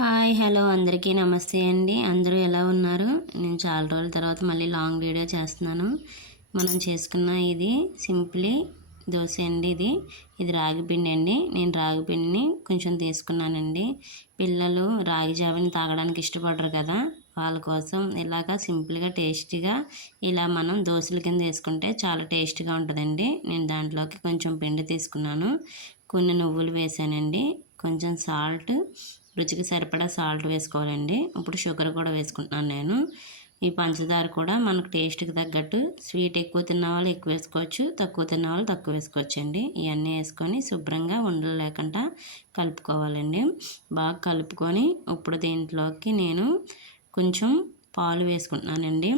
Hi hello అందరికీ నమస్తే అండి. అందరూ ఎలా ఉన్నారు? నేను చాలా రోజుల తర్వాత మళ్ళీ లాంగ్ వీడియో చేస్తున్నాను. మనం చేసుకున్న ఇది సింప్లీ దోశ అండి ఇది. ఇది రాగి పిండి అండి. నేను రాగి పిండిని కొంచెం తీసుకున్నానండి. పిల్లలు రాగి జావని తాగడానికి ఇష్టపడరు కదా. వాళ్ళ కోసం ఇలాగా సింపుల్గా టేస్టీగా ఇలా మనం దోశల కింద వేసుకుంటే చాలా టేస్టీగా ఉంటుందండి. నేను దాంట్లోకి కొంచెం పిండి తీసుకున్నాను. కొన్ని నువ్వులు వేసానండి. కొంచెం సాల్ట్ రుచికి సరిపడా సాల్ట్ వేసుకోవాలండి. ఇప్పుడు షుగర్ కూడా వేసుకుంటున్నాను నేను. ఈ పంచదార కూడా మనకు టేస్ట్కి తగ్గట్టు స్వీట్ ఎక్కువ తిన్న వాళ్ళు ఎక్కువ వేసుకోవచ్చు తక్కువ తిన్న వాళ్ళు తక్కువ వేసుకోవచ్చు అండి ఇవన్నీ వేసుకొని శుభ్రంగా ఉండలు లేకుండా కలుపుకోవాలండి. బాగా కలుపుకొని ఇప్పుడు దీంట్లోకి నేను కొంచెం పాలు వేసుకుంటున్నానండి.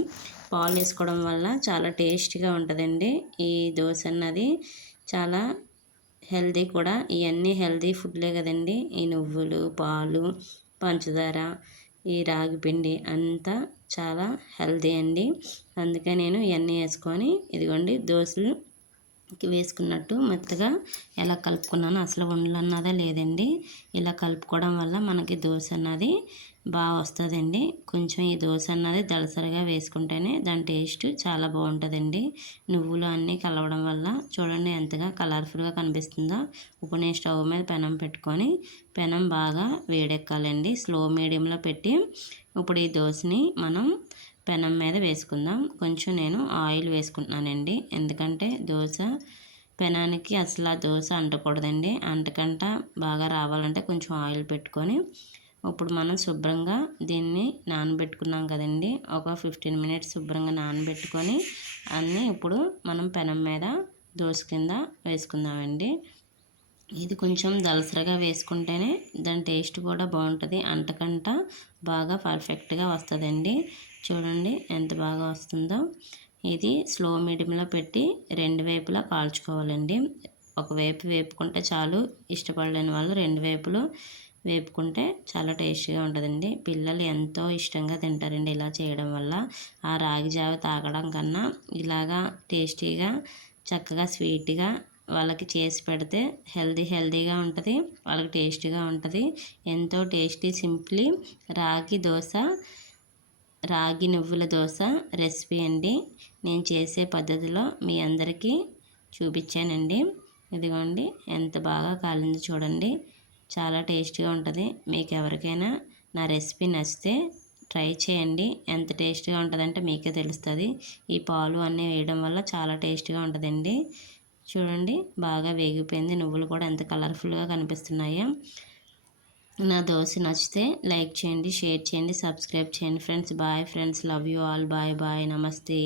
పాలు వేసుకోవడం వల్ల చాలా టేస్ట్గా ఉంటుందండి. ఈ దోశ అన్నది చాలా హెల్దీ కూడా. ఇవన్నీ హెల్దీ ఫుడ్లే కదండి. ఈ నువ్వులు పాలు పంచదార ఈ రాగి పిండి అంతా చాలా హెల్దీ అండి. అందుకే నేను ఇవన్నీ వేసుకొని ఇదిగోండి దోశలు వేసుకున్నట్టు మెత్తగా ఎలా కలుపుకున్నాను అసలు ఉండలు అన్నదా లేదండి. ఇలా కలుపుకోవడం వల్ల మనకి దోశ అన్నది బాగా వస్తుందండి. కొంచెం ఈ దోశ అన్నది దళసరిగా వేసుకుంటేనే దాని టేస్ట్ చాలా బాగుంటుందండి. నువ్వులు అన్నీ కలవడం వల్ల చూడండి ఎంతగా కలర్ఫుల్గా కనిపిస్తుందో. ఇప్పుడు నేను స్టవ్ మీద పెనం పెట్టుకొని పెనం బాగా వేడెక్కాలండి. స్లో మీడియంలో పెట్టి ఇప్పుడు ఈ దోశని మనం పెనం మీద వేసుకుందాం. కొంచెం నేను ఆయిల్ వేసుకుంటున్నానండి. ఎందుకంటే దోశ పెనానికి అసలు ఆ దోశ అంటకూడదండి. అంటకంట బాగా రావాలంటే కొంచెం ఆయిల్ పెట్టుకొని ఇప్పుడు మనం శుభ్రంగా దీన్ని నానబెట్టుకున్నాం కదండి. ఒక ఫిఫ్టీన్ మినిట్స్ శుభ్రంగా నానబెట్టుకొని అన్నీ ఇప్పుడు మనం పెనం మీద దోశ కింద వేసుకుందామండి. ఇది కొంచెం దలసరగా వేసుకుంటేనే దాని టేస్ట్ కూడా బాగుంటుంది. అంటకంట బాగా పర్ఫెక్ట్గా వస్తుందండి. చూడండి ఎంత బాగా వస్తుందో. ఇది స్లో మీడియంలో పెట్టి రెండు వైపులా కాల్చుకోవాలండి. ఒకవైపు వేపుకుంటే చాలు. ఇష్టపడలేని వాళ్ళు రెండు వైపులు వేపుకుంటే చాలా టేస్టీగా ఉంటుందండి. పిల్లలు ఎంతో ఇష్టంగా తింటారండి ఇలా చేయడం వల్ల. ఆ రాగి జావ తాగడం కన్నా ఇలాగా టేస్టీగా చక్కగా స్వీట్గా వాళ్ళకి చేసి పెడితే హెల్దీ హెల్దీగా ఉంటుంది. వాళ్ళకి టేస్టీగా ఉంటుంది. ఎంతో టేస్టీ సింప్లీ రాగి దోశ రాగి నువ్వుల దోశ రెసిపీ అండి. నేను చేసే పద్ధతిలో మీ అందరికీ చూపించానండి. ఇదిగోండి ఎంత బాగా కాలింది చూడండి. చాలా టేస్టీగా ఉంటుంది. మీకు ఎవరికైనా నా రెసిపీ నచ్చితే ట్రై చేయండి. ఎంత టేస్ట్గా ఉంటుందంటే మీకే తెలుస్తుంది. ఈ పాలు అన్నీ వేయడం వల్ల చాలా టేస్ట్గా ఉంటుందండి. చూడండి బాగా వేగిపోయింది. నువ్వులు కూడా ఎంత కలర్ఫుల్గా కనిపిస్తున్నాయో. నా దోశ నచ్చితే లైక్ చేయండి షేర్ చేయండి సబ్స్క్రైబ్ చేయండి. Friends bye friends. Love you all. Bye bye. నమస్తే.